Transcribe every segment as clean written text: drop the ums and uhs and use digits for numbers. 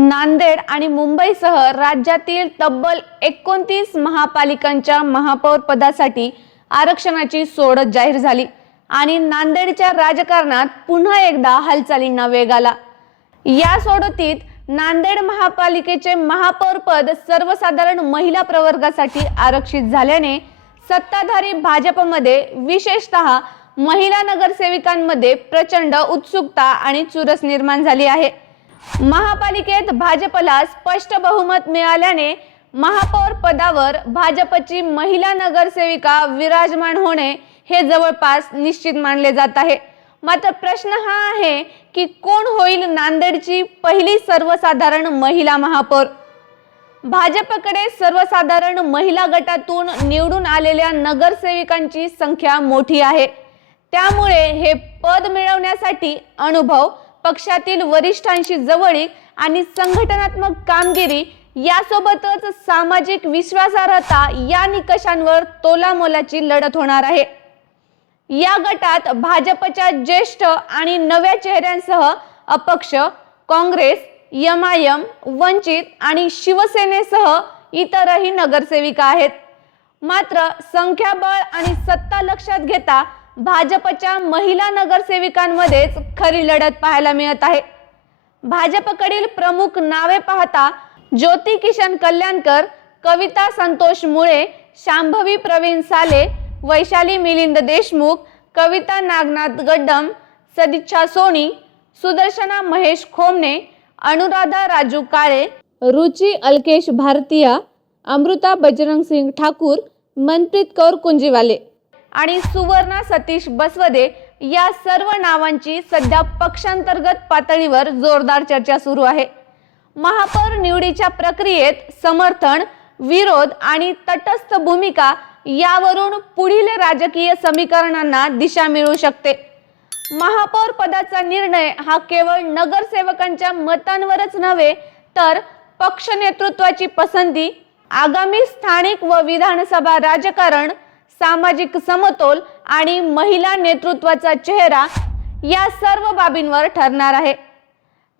नांदेड आणि मुंबईसह राज्यातील तब्बल 29 महापालिकांच्या महापौर पदासाठी आरक्षणाची सोडत जाहीर झाली आणि नांदेडच्या राजकारणात पुन्हा एकदा हालचालींना वेग आला। या सोडतीत नांदेड महापालिकेचे महापौर पद सर्वसाधारण महिला प्रवर्गासाठी आरक्षित झाल्याने सत्ताधारी भाजपमध्ये विशेषतः महिला नगरसेविकांमध्ये प्रचंड उत्सुकता आणि चुरस निर्माण झाली आहे। महापालिकेत भाजपला स्पष्ट बहुमत मिळाल्याने महापौर पदावर भाजपची महिला नगरसेविका विराजमान होणे हे जवळपास निश्चित मानले जात आहे। मात्र प्रश्न हा आहे की कोण होईल नांदेडची पहिली सर्वसाधारण महिला महापौर। भाजपकडे सर्वसाधारण महिला गटातून निवडून आलेल्या नगरसेविकांची संख्या मोठी आहे, त्यामुळे हे पद मिळवण्यासाठी अनुभव, पक्षातील वरिष्ठांशी जवळीक आणि संघटनात्मक कामगिरी यासोबतच सामाजिक विश्वासार्हता या निकषांवर तोलामोलाची लढत होणार आहे। या गटात भाजपच्या ज्येष्ठ आणि नव्या चेहऱ्यांसह अपक्ष, काँग्रेस, एमआयएम, वंचित आणि शिवसेनेसह इतरही नगरसेविका आहेत। मात्र संख्याबळ आणि सत्ता लक्षात घेता भाजपच्या महिला नगरसेविकांमध्येच खरी लढत पाहायला मिळत आहे। भाजपकडील प्रमुख नावे पाहता ज्योती किशन कल्याणकर, कविता संतोष मुळे, शांभवी प्रवीण साले, वैशाली मिलिंद देशमुख, कविता नागनाथ गड्डम, सदिच्छा सोनी, सुदर्शना महेश खोमने, अनुराधा राजू काळे, रुची अलकेश भारतीया, अमृता बजरंग सिंग ठाकूर, मनप्रीत कौर कुंजीवाले आणि सुवर्णा सतीश बसवदे या सर्व नावांची सध्या पक्षांतर्गत पातळीवर जोरदार चर्चा सुरू आहे। महापौर निवडीच्या प्रक्रियेत समर्थन, विरोध आणि तटस्थ भूमिका यावरून पुढील राजकीय समीकरणांना दिशा मिळू शकते। महापौर पदाचा निर्णय हा केवळ नगरसेवकांच्या मतांवरच नव्हे तर पक्ष नेतृत्वाची पसंती, आगामी स्थानिक व विधानसभा राजकारण, सामाजिक समतोल आणि महिला नेतृत्वाचा चेहरा या सर्व बाबींवर ठरणार आहे।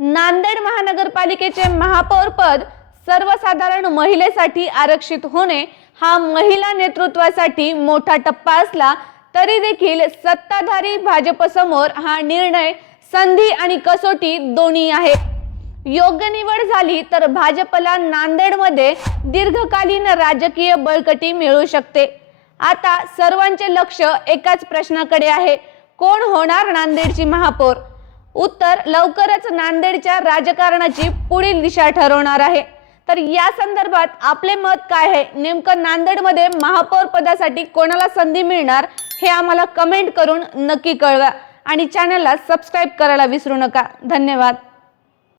नांदेड महानगरपालिकेचे महापौर पद सर्वसाधारण महिलेसाठी आरक्षित होणे हा महिला नेतृत्वासाठी मोठा टप्पा असला तरी देखील सत्ताधारी भाजपसमोर हा निर्णय संधी आणि कसोटी दोन्ही आहे। योग्य निवड झाली तर भाजपला नांदेडमध्ये दीर्घकालीन राजकीय बळकटी मिळू शकते। आता सर्वांचे लक्ष एकाच प्रश्नाकडे आहे, कोण होणार नांदेडची महापौर? उत्तर लवकरच नांदेडच्या राजकारणाची पुढील दिशा ठरवणार आहे। तर या संदर्भात आपले मत काय आहे? नेमकं नांदेडमध्ये महापौर पदासाठी कोणाला संधी मिळणार हे आम्हाला कमेंट करून नक्की कळवा आणि चॅनलला सबस्क्राइब करायला विसरू नका। धन्यवाद।